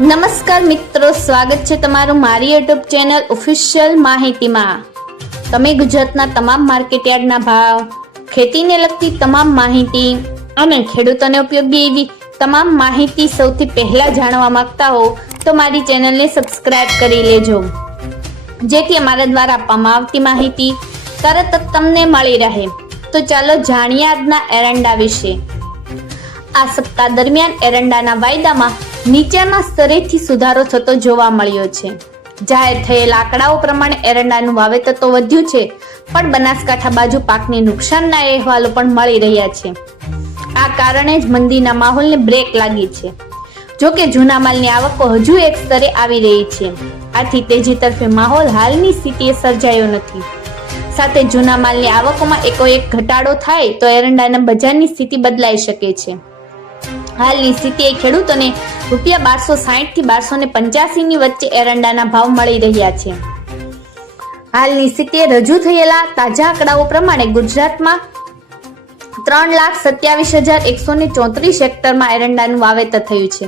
નમસ્કાર મિત્રો, સ્વાગત છે તમારું મારી યુટ્યુબ ચેનલ ઓફિશિયલ માહિતીમાં। તમે ગુજરાતના તમામ માર્કેટયાર્ડના ભાવ, ખેતીને લગતી તમામ માહિતી અને ખેડૂતોને ઉપયોગી એવી તમામ માહિતી સૌથી પહેલા જાણવા માંગતા હો તો મારી ચેનલને સબસ્ક્રાઇબ કરી લેજો, જેથી અમારા દ્વારા આપવામાં આવતી માહિતી તરત જ તમને મળી રહે। તો ચાલો જાણીએ આજના એરંડા વિશે। આ સપ્તાહ દરમિયાન એરંડાના વાયદામાં નીચેના સ્તરેથી સુધારો થતો જોવા મળ્યો છે। જાહેર થયેલ આંકડાઓ પ્રમાણે એરંડાનું વાવેતર તો વધ્યું છે, પણ બનાસકાંઠા બાજુ પાકને નુકસાનના અહેવાલો પણ મળી રહ્યા છે। આ કારણે જ મંદીના માહોલને બ્રેક લાગી છે। જો કે જૂના માલની આવકો હજુ એક સ્તરે આવી રહી છે, આથી તેજી તરફે માહોલ હાલની સ્થિતિએ સર્જાયો નથી। સાથે જૂના માલની આવકોમાં એકોએક ઘટાડો થાય તો એરંડાના બજારની સ્થિતિ બદલાઈ શકે છે। હાલની સ્થિતિએ ખેડૂતોને ₹1260 થી 1285 ની વચ્ચે એરંડાના ભાવ મળી રહ્યા છે। હાલની સ્થિતિએ રજૂ થયેલા તાજા આંકડાઓ પ્રમાણે ગુજરાતમાં 3,27,134 હેક્ટરમાં એરંડાનું વાવેતર થયું છે,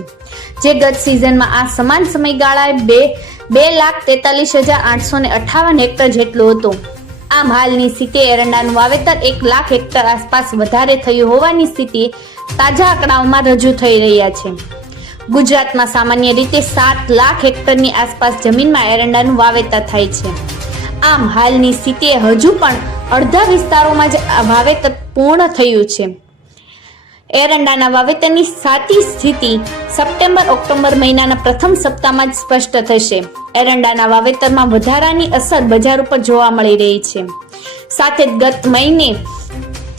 જે ગત સિઝનમાં આ સમાન સમયગાળાએ 2,43,858 હેક્ટર જેટલું હતું। આમ હાલની સ્થિતિએ એરંડાનું વાવેતર 1,00,000 હેક્ટર આસપાસ વધારે થયું હોવાની સ્થિતિ તાજા આંકડાઓમાં રજૂ થઈ રહ્યા છે। ગુજરાતમાં સામાન્ય રીતે 7,00,000 હેક્ટરની આસપાસ જમીનમાં એરંડાનું વાવેતર થાય છે। આમ હાલની સ્થિતિએ હજુ પણ અડધા વિસ્તારોમાં જ વાવેતર પૂર્ણ થયું છે। એરંડાના વાવેતરની સાચી સ્થિતિ સપ્ટેમ્બર-ઓક્ટોબર મહિનાના પ્રથમ સપ્તાહમાં જ સ્પષ્ટ થશે। એરંડાના વાવેતરમાં વધારાની અસર બજાર ઉપર જોવા મળી રહી છે। સાથે જ ગત મહિને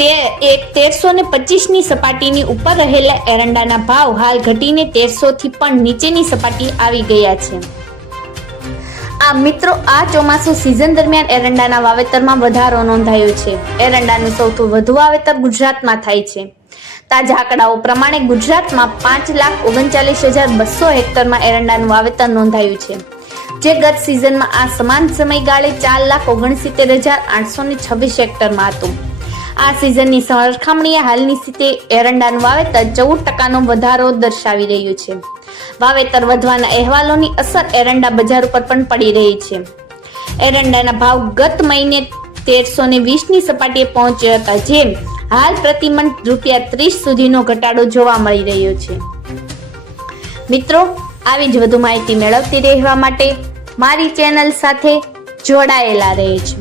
1,325 ની સપાટીની ઉપર રહેલા એરંડાના ભાવ હાલ ઘટીને 1,300 થી પણ નીચેની સપાટી આવી ગયા છે। આ મિત્રો, આ ચોમાસુ સિઝન દરમિયાન એરંડાના વાવેતરમાં વધારો નોંધાયો છે। એરંડાનું સૌથી વધુ વાવેતર ગુજરાતમાં થાય છે। તાજા આંકડાઓ પ્રમાણે ગુજરાતમાં 5,39,200 હેક્ટરમાં એરંડાનું વાવેતર નોંધાયું છે, જે ગત સિઝનમાં આ સમાન સમયગાળે 4,69,826 હેક્ટરમાં હતું। આ સિઝનની સરખામણીએ હાલની સ્થિતિ એરંડાનું વાવેતર 14% વધારો દર્શાવી રહ્યું છે। વાવેતર વધવાના અહેવાલોની અસર એરંડા બજાર ઉપર પણ પડી રહી છે। એરંડાના ભાવ ગત મહિને 1,320 ની સપાટીએ પહોંચ્યા હતા, જે હાલ પ્રતિમણ ₹30 સુધીનો ઘટાડો જોવા મળી રહ્યો છે। મિત્રો, આવી જ વધુ માહિતી મેળવતી રહેવા માટે મારી ચેનલ સાથે જોડાયેલા રહેજો।